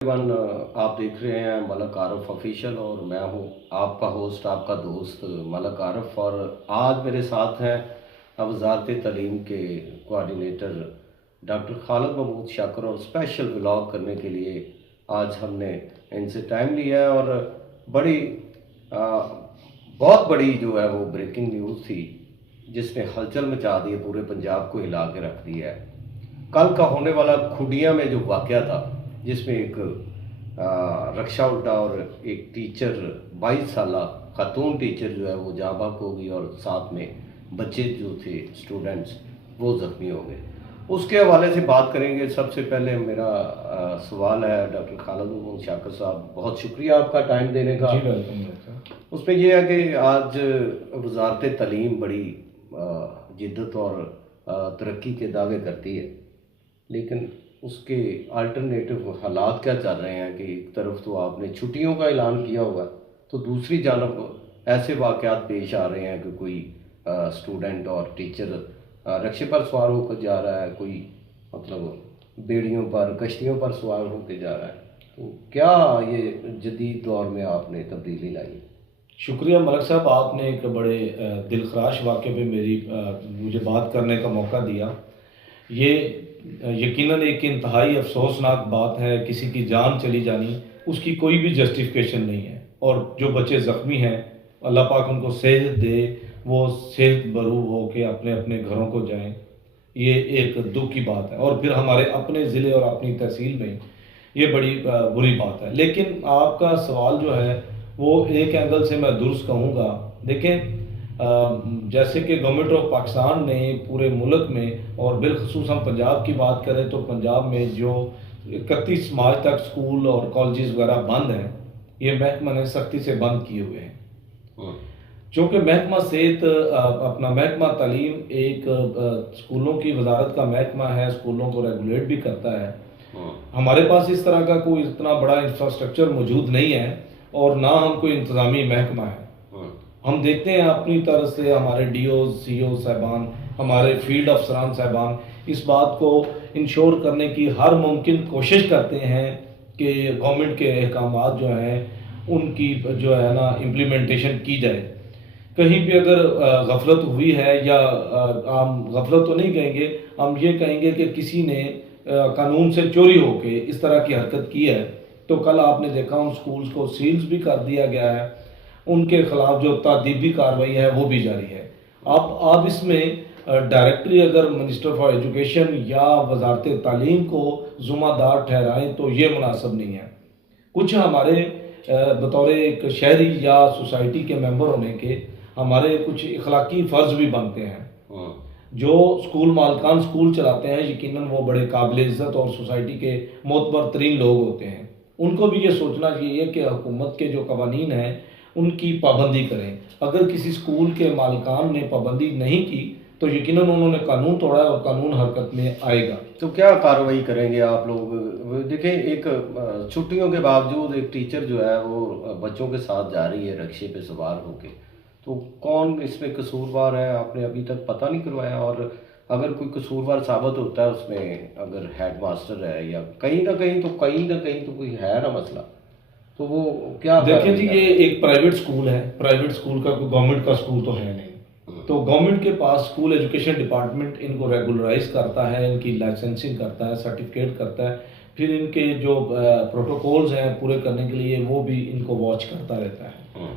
Everyone, आप देख रहे हैं मलक आरफ ऑफिशियल और मैं हूं आपका होस्ट, आपका दोस्त मलक आरफ। और आज मेरे साथ हैं वजारत तालीम के कोऑर्डिनेटर डॉक्टर खालिद महमूद शाकर। और स्पेशल व्लॉग करने के लिए आज हमने इनसे टाइम लिया है। और बड़ी बहुत बड़ी जो है वो ब्रेकिंग न्यूज़ थी जिसने हलचल मचा दी है, पूरे पंजाब को हिला के रख दिया है। कल का होने वाला खुडिया में जो वाक़या था जिसमें एक रक्षा उल्टा और एक टीचर 22 साल खातून टीचर जो है वो जाँ बहक हो गई और साथ में बच्चे जो थे स्टूडेंट्स वो ज़ख्मी हो गए। उसके हवाले से बात करेंगे। सबसे पहले मेरा सवाल है डॉक्टर खालिद महमूद शाकर साहब, बहुत शुक्रिया आपका टाइम देने का। जी वेलकम। उसमें यह है कि आज वजारत तालीम बड़ी जिद्दत और तरक्की के दावे करती है, लेकिन उसके अल्टरनेटिव हालात क्या चल रहे हैं कि एक तरफ तो आपने छुट्टियों का ऐलान किया हुआ है, तो दूसरी जानब ऐसे वाक़यात पेश आ रहे हैं कि कोई स्टूडेंट और टीचर रक्शे पर सवार होकर जा रहा है, कोई मतलब बेड़ियों पर कश्तियों पर सवार होकर जा रहा है। तो क्या ये जदीद दौर में आपने तब्दीली लाई? शुक्रिया मलक साहब, आपने एक बड़े दिलखराश वाक़े पे मुझे बात करने का मौका दिया। ये यकीनन एक इंतहाई अफसोसनाक बात है। किसी की जान चली जानी, उसकी कोई भी जस्टिफिकेशन नहीं है। और जो बच्चे ज़ख्मी हैं, अल्लाह पाक उनको सेहत दे, वो सेहत बरूब हो के अपने अपने घरों को जाएं। ये एक दुख की बात है। और फिर हमारे अपने ज़िले और अपनी तहसील में ये बड़ी बुरी बात है। लेकिन आपका सवाल जो है वो एक एंगल से मैं दुरुस्त कहूँगा। देखें, जैसे कि गवर्नमेंट ऑफ पाकिस्तान ने पूरे मुल्क में और बिलखसूस हम पंजाब की बात करें तो पंजाब में जो 31 मार्च तक स्कूल और कॉलेजेस वगैरह बंद हैं, ये महकमा ने सख्ती से बंद किए हुए हैं। चूँकि महकमा सेहत अपना महकमा तालीम एक स्कूलों की वजारत का महकमा है, स्कूलों को रेगुलेट भी करता है। हमारे पास इस तरह का कोई इतना बड़ा इंफ्रास्ट्रक्चर मौजूद नहीं है और ना हम कोई इंतज़ामी महकमा है। हम देखते हैं अपनी तरफ से हमारे डीओ सीओ साहबान, हमारे फील्ड अफसरान साहबान इस बात को इंश्योर करने की हर मुमकिन कोशिश करते हैं कि गवर्नमेंट के अहकामात जो हैं उनकी जो है ना इम्प्लीमेंटेशन की जाए। कहीं भी अगर गफलत हुई है, या हम गफलत तो नहीं कहेंगे, हम ये कहेंगे कि किसी ने कानून से चोरी होके इस तरह की हरकत की है, तो कल आपने देखा उन स्कूल्स को सील्स भी कर दिया गया है। उनके खिलाफ जो तादीबी कार्रवाई है वो भी जारी है। आप इसमें डायरेक्टली अगर मिनिस्टर फॉर एजुकेशन या वजारत तालीम को जुम्मेदार ठहराएं तो ये मुनासिब नहीं है। कुछ हमारे बतौर एक शहरी या सोसाइटी के मेंबर होने के हमारे कुछ इखलाकी फ़र्ज भी बनते हैं। जो स्कूल मालकान स्कूल चलाते हैं, यकीनन वो बड़े काबिल इज़्ज़त और सोसाइटी के मोतबर तरीन लोग होते हैं। उनको भी ये सोचना चाहिए कि हुकूमत के जो कवानीन हैं उनकी पाबंदी करें। अगर किसी स्कूल के मालिकान ने पाबंदी नहीं की तो यकीनन उन्होंने कानून तोड़ा है और कानून हरकत में आएगा। तो क्या कार्रवाई करेंगे आप लोग? देखें, एक छुट्टियों के बावजूद एक टीचर जो है वो बच्चों के साथ जा रही है रक्शे पे सवार होके, तो कौन इसमें कसूरवार है आपने अभी तक पता नहीं करवाया? और अगर कोई कसूरवार साबित होता है उसमें, अगर हेड मास्टर है या कहीं ना कहीं तो कोई है ना मसला, तो वो क्या? देखिए जी, ये एक प्राइवेट स्कूल है। प्राइवेट स्कूल का कोई गवर्नमेंट का स्कूल तो है नहीं। तो गवर्नमेंट के पास स्कूल एजुकेशन डिपार्टमेंट इनको रेगुलराइज करता है, इनकी लाइसेंसिंग करता है, सर्टिफिकेट करता है। फिर इनके जो प्रोटोकॉल्स हैं पूरे करने के लिए वो भी इनको वॉच करता रहता है।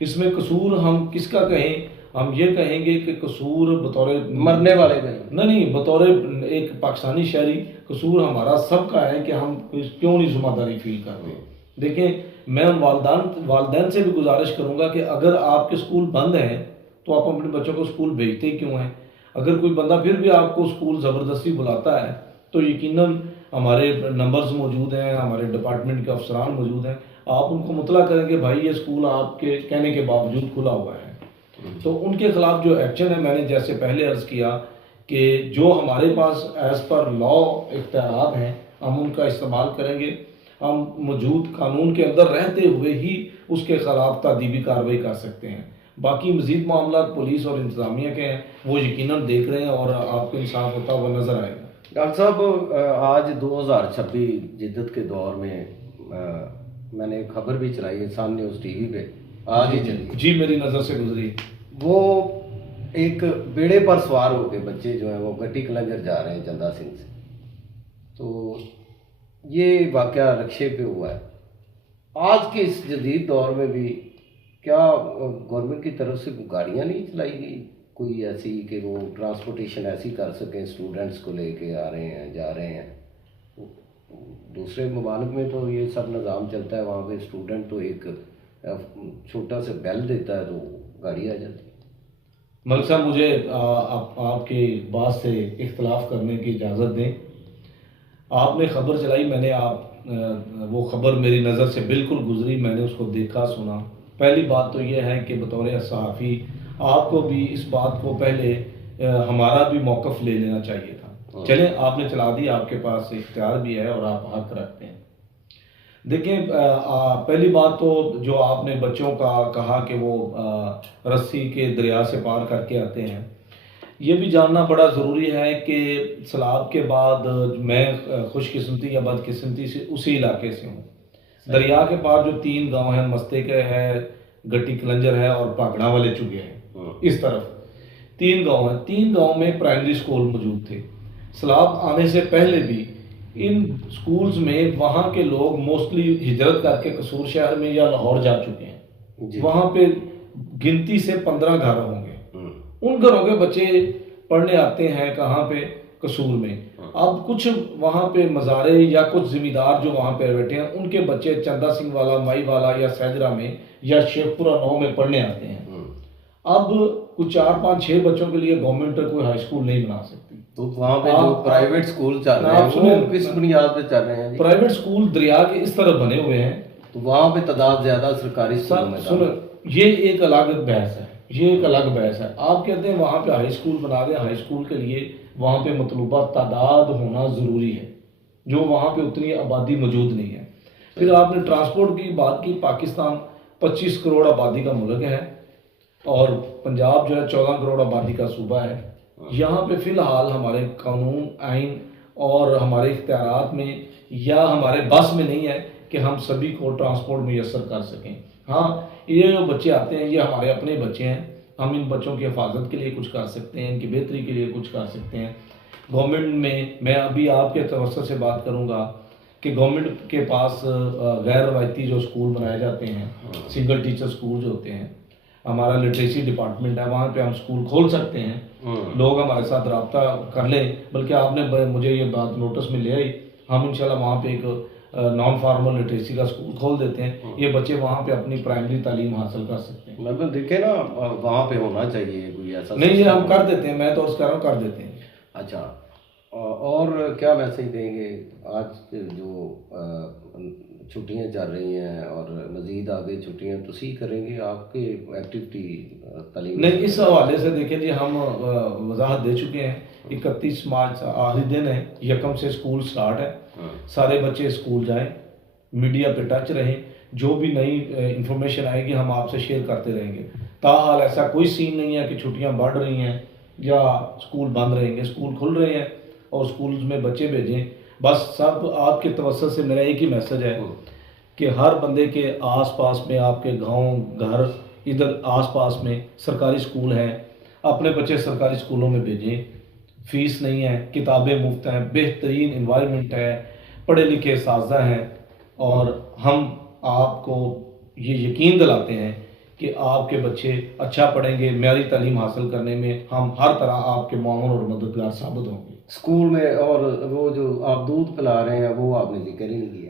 इसमें कसूर हम किसका कहें? हम ये कहेंगे कि कसूर बतौर मरने वाले का नहीं, बतौर एक पाकिस्तानी शहरी कसूर हमारा सबका है कि हम क्यों नहीं जिम्मेदारी फील करते। देखें, मैं वालदैन से भी गुजारिश करूंगा कि अगर आपके स्कूल बंद हैं तो आप अपने बच्चों को स्कूल भेजते क्यों हैं? अगर कोई बंदा फिर भी आपको स्कूल ज़बरदस्ती बुलाता है तो यकीनन हमारे नंबर्स मौजूद हैं, हमारे डिपार्टमेंट के अफसरान मौजूद हैं। आप उनको मुतला करें कि भाई ये स्कूल आपके कहने के बावजूद खुला हुआ है, तो उनके खिलाफ जो एक्शन है, मैंने जैसे पहले अर्ज़ किया कि जो हमारे पास एज़ पर लॉ इख्तियारात हैं हम उनका इस्तेमाल करेंगे। हम मौजूद कानून के अंदर रहते हुए ही उसके खिलाफ तादीबी कार्रवाई कर सकते हैं। बाकी मज़ीद मामला पुलिस और इंतज़ामिया के हैं, वो यकीनन देख रहे हैं और आपको इंसाफ होता हुआ नज़र आएगा। डॉक्टर साहब, आज 2026 जिद्दत के दौर में मैंने एक खबर भी चलाई है सन न्यूज़ टीवी पे, आज ही चली। जी मेरी नज़र से गुजरी। वो एक बेड़े पर सवार होके बच्चे जो हैं वो गट्टी कलंजर जा रहे हैं चंदा सिंह से। तो ये वाक़या रक्शे पे हुआ है। आज के इस जदीद दौर में भी क्या गवर्नमेंट की तरफ से गाड़ियाँ नहीं चलाई गई कोई ऐसी कि वो ट्रांसपोर्टेशन ऐसी कर सकें, स्टूडेंट्स को लेके आ रहे हैं जा रहे हैं। दूसरे ममालिक में तो ये सब निज़ाम चलता है, वहाँ पे स्टूडेंट तो एक छोटा सा बेल देता है तो गाड़ी आ जाती है। मलिक साहब मुझे आपकी बात से इख्तलाफ करने की इजाज़त दें। आपने खबर चलाई, मैंने वो खबर मेरी नज़र से बिल्कुल गुजरी, मैंने उसको देखा सुना। पहली बात तो ये है कि बतौर सहाफ़ी आपको भी इस बात को पहले हमारा भी मौक़िफ़ ले लेना चाहिए था। चलें आपने चला दी, आपके पास इख्तियार भी है और आप हक रखते हैं। देखिए पहली बात तो जो आपने बच्चों का कहा कि वो रस्सी के दरिया से पार करके आते हैं, ये भी जानना बड़ा ज़रूरी है कि सैलाब के बाद मैं खुशकिस्मती या बदकिस्मती से उसी इलाके से हूँ। दरिया के पार जो 3 गांव हैं, मस्ते के है, गट्टी कलंजर है और पागड़ा वाले चुगे हैं, इस तरफ 3 गांव हैं। 3 गांव में प्राइमरी स्कूल मौजूद थे। सैलाब आने से पहले भी इन स्कूल्स में वहाँ के लोग मोस्टली हिजरत करके कसूर शहर में या लाहौर जा चुके हैं। वहाँ पे गिनती से 15 घर होंगे। उन घरों के बच्चे पढ़ने आते हैं कहाँ पे, कसूर में। अब कुछ वहाँ पे मज़ारे या कुछ ज़मींदार जो वहाँ पे बैठे हैं, उनके बच्चे चंदा सिंह वाला, माई वाला या सैदरा में या शेखपुरा 9 में पढ़ने आते हैं। अब कुछ 4, 5, 6 बच्चों के लिए गवर्नमेंट कोई हाई स्कूल नहीं बना सकती। तो वहाँ पे जो प्राइवेट स्कूल चल रहे हैं वो किस बुनियाद पे चल रहे हैं? प्राइवेट स्कूल दरिया के इस तरफ बने हुए हैं, तो वहाँ पे तादाद ज़्यादा सरकारी स्कूलों में। सुनो, ये एक अलग बहस है, ये एक अलग बहस है। आप कहते हैं वहाँ पे हाई स्कूल बना दें, हाई स्कूल के लिए वहाँ पे मतलूबा तादाद होना ज़रूरी है, जो वहाँ पे उतनी आबादी मौजूद नहीं है। फिर आपने ट्रांसपोर्ट की बात की। पाकिस्तान 25 करोड़ आबादी का मुल्क है और पंजाब जो है 14 करोड़ आबादी का सूबा है। यहाँ पे फ़िलहाल हमारे कानून, आइन और हमारे इख्तियारात में या हमारे बस में नहीं है कि हम सभी को ट्रांसपोर्ट मुयस्सर कर सकें। हाँ, ये जो बच्चे आते हैं ये हमारे अपने बच्चे हैं, हम इन बच्चों की हिफाजत के लिए कुछ कर सकते हैं, इनकी बेहतरी के लिए कुछ कर सकते हैं। गवर्नमेंट में मैं अभी आपके तवज्जो से बात करूँगा कि गवर्नमेंट के पास गैर रवायती जो स्कूल बनाए जाते हैं, सिंगल टीचर स्कूल जो होते हैं, हमारा लिटरेसी डिपार्टमेंट है, वहाँ पे हम स्कूल खोल सकते हैं। लोग हमारे साथ रब्ता कर लें, बल्कि आपने मुझे ये बात नोटिस में ले आई, हम इंशाल्लाह वहाँ पे एक नॉन फॉर्मल लिटरेसी का स्कूल खोल देते हैं। ये बच्चे वहाँ पे अपनी प्राइमरी तालीम हासिल कर सकते हैं। मतलब देखे ना, वहाँ पे होना चाहिए कोई ऐसा। नहीं, ये हम कर देते हैं, मैं तो उसका कर देते हैं। अच्छा, और क्या मैसेज देंगे आज जो छुट्टियां चल रही हैं और मज़ीद आगे छुट्टियां तो सी करेंगे आपके एक्टिविटी तालीम? नहीं, इस हवाले से देखिए जी, हम वजाहत दे चुके हैं। 31 मार्च आखिरी दिन है, 1 से स्कूल स्टार्ट है। सारे बच्चे स्कूल जाएं, मीडिया पे टच रहें, जो भी नई इंफॉर्मेशन आएगी हम आपसे शेयर करते रहेंगे। ताहाल ऐसा कोई सीन नहीं है कि छुट्टियां बढ़ रही हैं या स्कूल बंद रहेंगे। स्कूल खुल रहे हैं और स्कूल में बच्चे भेजें। बस सब आपके तवज्जो से मेरा एक ही मैसेज है कि हर बंदे के आसपास में, आपके गांव घर इधर आसपास में सरकारी स्कूल हैं, अपने बच्चे सरकारी स्कूलों में भेजें। फ़ीस नहीं है, किताबें मुफ्त हैं, बेहतरीन इन्वायरमेंट है, पढ़े लिखे साज़ा हैं और हम आपको ये यकीन दिलाते हैं कि आपके बच्चे अच्छा पढ़ेंगे। म्यारी तालीम हासिल करने में हम हर तरह आपके मामून और मददगार साबित होंगे। स्कूल में और वो जो आप दूध पिला रहे हैं वो आपने जिक्र ही नहीं किया।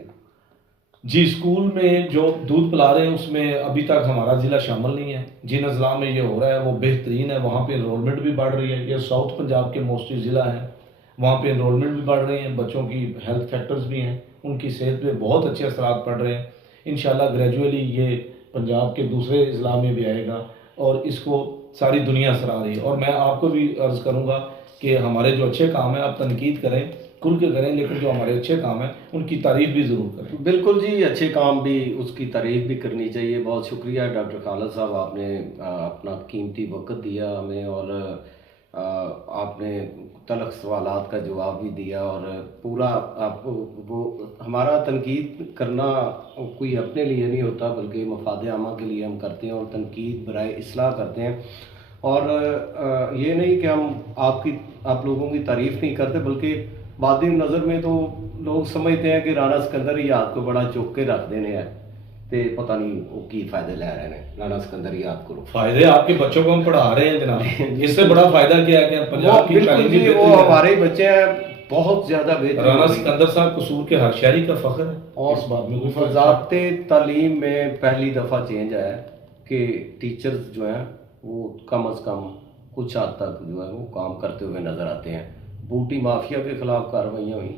जी, स्कूल में जो दूध पिला रहे हैं उसमें अभी तक हमारा ज़िला शामिल नहीं है। जिन अजला में ये हो रहा है वो बेहतरीन है, वहाँ पे इनरोलमेंट भी बढ़ रही है। ये साउथ पंजाब के मोस्टली ज़िला है, वहाँ पे इनरोलमेंट भी बढ़ रही है, बच्चों की हेल्थ फैक्टर्स भी हैं, उनकी सेहत पे बहुत अच्छे असरात पड़ रहे हैं। इंशाल्लाह ग्रेजुअली ये पंजाब के दूसरे अजला में भी आएगा और इसको सारी दुनिया सराह रही है। और मैं आपको भी अर्ज़ करूँगा कि हमारे जो अच्छे काम हैं आप तनकीद करें, खुल के करें, लेकिन जो हमारे अच्छे काम हैं उनकी तारीफ़ भी ज़रूर करें। बिल्कुल जी, अच्छे काम भी उसकी तारीफ़ भी करनी चाहिए। बहुत शुक्रिया डॉक्टर खालिद साहब, आपने अपना कीमती वक्त दिया हमें और आपने तलख सवालात का जवाब भी दिया, और पूरा आप वो हमारा तनकीद करना कोई अपने लिए नहीं होता बल्कि मफाद आमा के लिए हम करते हैं, और तनकीद बराए इस्लाह करते हैं। और ये नहीं कि हम आप लोगों की तारीफ़ नहीं करते, बल्कि बादी नज़र में तो लोग समझते हैं कि राणा सिकंदर ही आपको बड़ा चुक के रख देने हैं, तो पता नहीं वो की फ़ायदे ले रहे हैं राणा सिकंदर याद करो। फायदे आपके बच्चों को हम पढ़ा रहे हैं जनाब, इससे बड़ा फायदा क्या है कि हम वो पंजाब की बिल्कुल तालीम भी जी, वो बेहतरीन है। हमारे ही बच्चे हैं, बहुत ज़्यादा बेहतर। राणा सिकंदर साहब कसूर के हर शहरी का फख्र है, और इस बात में कोई फर्क नहीं। वजारत तालीम में पहली दफ़ा चेंज आया है कि टीचर्स जो हैं वो कम अज़ कम कुछ हद तक जो है वो काम करते हुए नज़र आते हैं। बूटी माफिया के ख़िलाफ़ कार्रवाइयाँ हुई,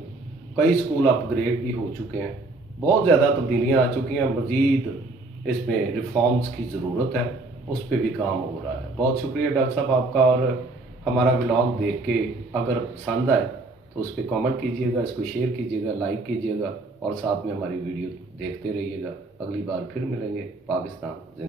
कई स्कूल अपग्रेड भी हो चुके हैं, बहुत ज़्यादा तब्दीलियाँ आ चुकी हैं। मज़ीद इसमें रिफॉर्म्स की ज़रूरत है, उस पर भी काम हो रहा है। बहुत शुक्रिया डॉक्टर साहब आपका, और हमारा व्लॉग देख के अगर पसंद आए तो उस पर कमेंट कीजिएगा, इसको शेयर कीजिएगा, लाइक कीजिएगा, और साथ में हमारी वीडियो देखते रहिएगा। अगली बार फिर मिलेंगे। पाकिस्तान।